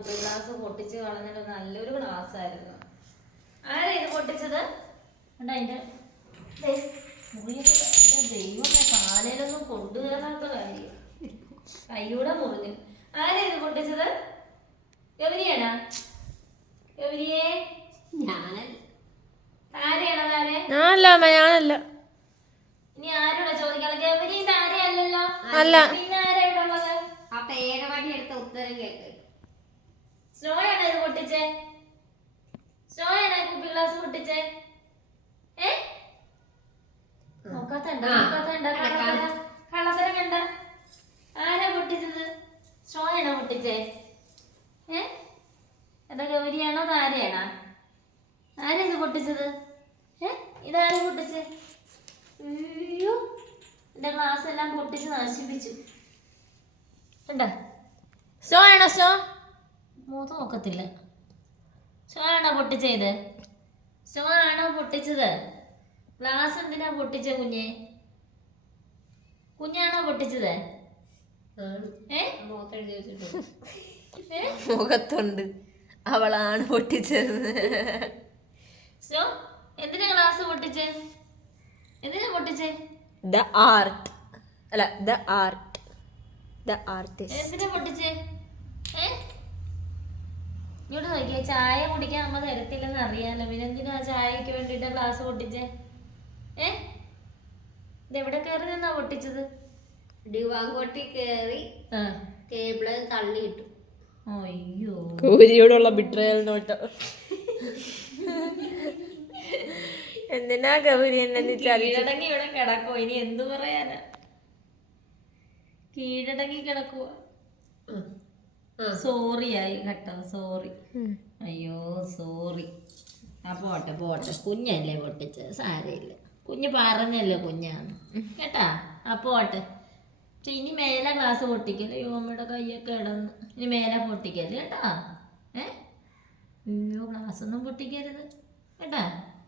കുപ്പി ഗ്ലാസ് പൊട്ടിച്ച് കളഞ്ഞിട്ട് നല്ലൊരു ഗ്ലാസ് ആയിരുന്നു. ആരാ ഇത് പൊട്ടിച്ചത്? അതിന്റെ മുറിയൊക്കെ ദൈവമേ, കാലയിലൊന്നും കൊണ്ടുവരാത്ത കാര്യം, കൈയൂടെ മുറിഞ്ഞു. ആരാ ഇത് പൊട്ടിച്ചത്? ഗൗരിയാണോ? ഗൗരിയെ ഞാനല്ല. ഇനി ആരോടാ ചോദിക്കാനുള്ള? ഗൗരി താരയല്ലല്ലോ. അല്ല. പിന്നെ ആരാ ഇവിടെ ഉള്ളത്? ആ പേരവാടി എടുത്ത ഉത്തരം കേക്ക്. സ്നോയാണോ ഇത് പൊട്ടിച്ചേ? സ്നോയാണോ കുപ്പി ഗ്ലാസ് പൊട്ടിച്ചേ? കള്ളത്തരം കണ്ട? ആരാ പൊട്ടിച്ചത്? സ്നോയാണോ പൊട്ടിച്ചേ? എന്താ ഗൗരിയാണോ താരയാണോ? ആരാ ഇത് പൊട്ടിച്ചത്? ഇതാരാ പൊട്ടിച്ചേ? അയ്യോ, എന്റെ ഗ്ലാസ് എല്ലാം പൊട്ടിച്ച് നശിപ്പിച്ചു. കണ്ട? സ്നോയാണോ? സ്നോ മൂത്ത് നോക്കത്തില്ല. സ്നോ ആണോ പൊട്ടിച്ചത്? സ്നോ ആണോ പൊട്ടിച്ചത്? ഗ്ലാസ് എന്തിനാ പൊട്ടിച്ച കുഞ്ഞെ? കുഞ്ഞാണോ പൊട്ടിച്ചത്? മുഖത്തുണ്ട് അവളാണ് പൊട്ടിച്ചത്. സ്നോ എന്തിനാ ഗ്ലാസ് പൊട്ടിച്ചേ? എന്തിനാ പൊട്ടിച്ചേ? ദ ആർട്ട് അല്ല ദ ആർട്ട് ദ ആർട്ടിസ്റ്റ്. എന്തിനാ പൊട്ടിച്ചേ? ഇങ്ങോട്ട് നോക്കിയാ, ചായ കുടിക്കാൻ നമ്മ തരത്തില്ലെന്ന് അറിയാലോ, പിന്നെ എന്തിനാ ചായക്ക് വേണ്ടിട്ട് ഗ്ലാസ് പൊട്ടിച്ചേ? ഇതെവിടെ കയറി നിന്നാ പൊട്ടിച്ചത്? ഡിവാങ്കോട്ടി കേറി ടേബിള് തള്ളി ഇട്ടു. അയ്യോ, ഗൗരിയോടുള്ള ബിട്രയൽ നോട്ട്. എന്തിനാ ഗൗരി എന്നെ കീഴടങ്ങി ഇവിടെ കിടക്കുവോ? ഇനി എന്തു പറയാനാ? കീഴടങ്ങി കിടക്കുവോ? സോറി ആയി കേട്ടോ, സോറി. അയ്യോ സോറി. ആ പോട്ടെ പോട്ടെ, കുഞ്ഞല്ലേ പൊട്ടിച്ചത്, സാരമില്ല. കുഞ്ഞ് പറഞ്ഞല്ലോ കുഞ്ഞാന്ന് കേട്ടാ. ആ പോട്ടെ. ഇനി മേലെ ഗ്ലാസ് പൊട്ടിക്കല്ലേ. യോമ്മയുടെ കയ്യൊക്കെ ഇടന്ന്. ഇനി മേലെ പൊട്ടിക്കല്ലേ കേട്ടാ. അയ്യോ, ഗ്ലാസ് ഒന്നും പൊട്ടിക്കരുത് കേട്ടാ.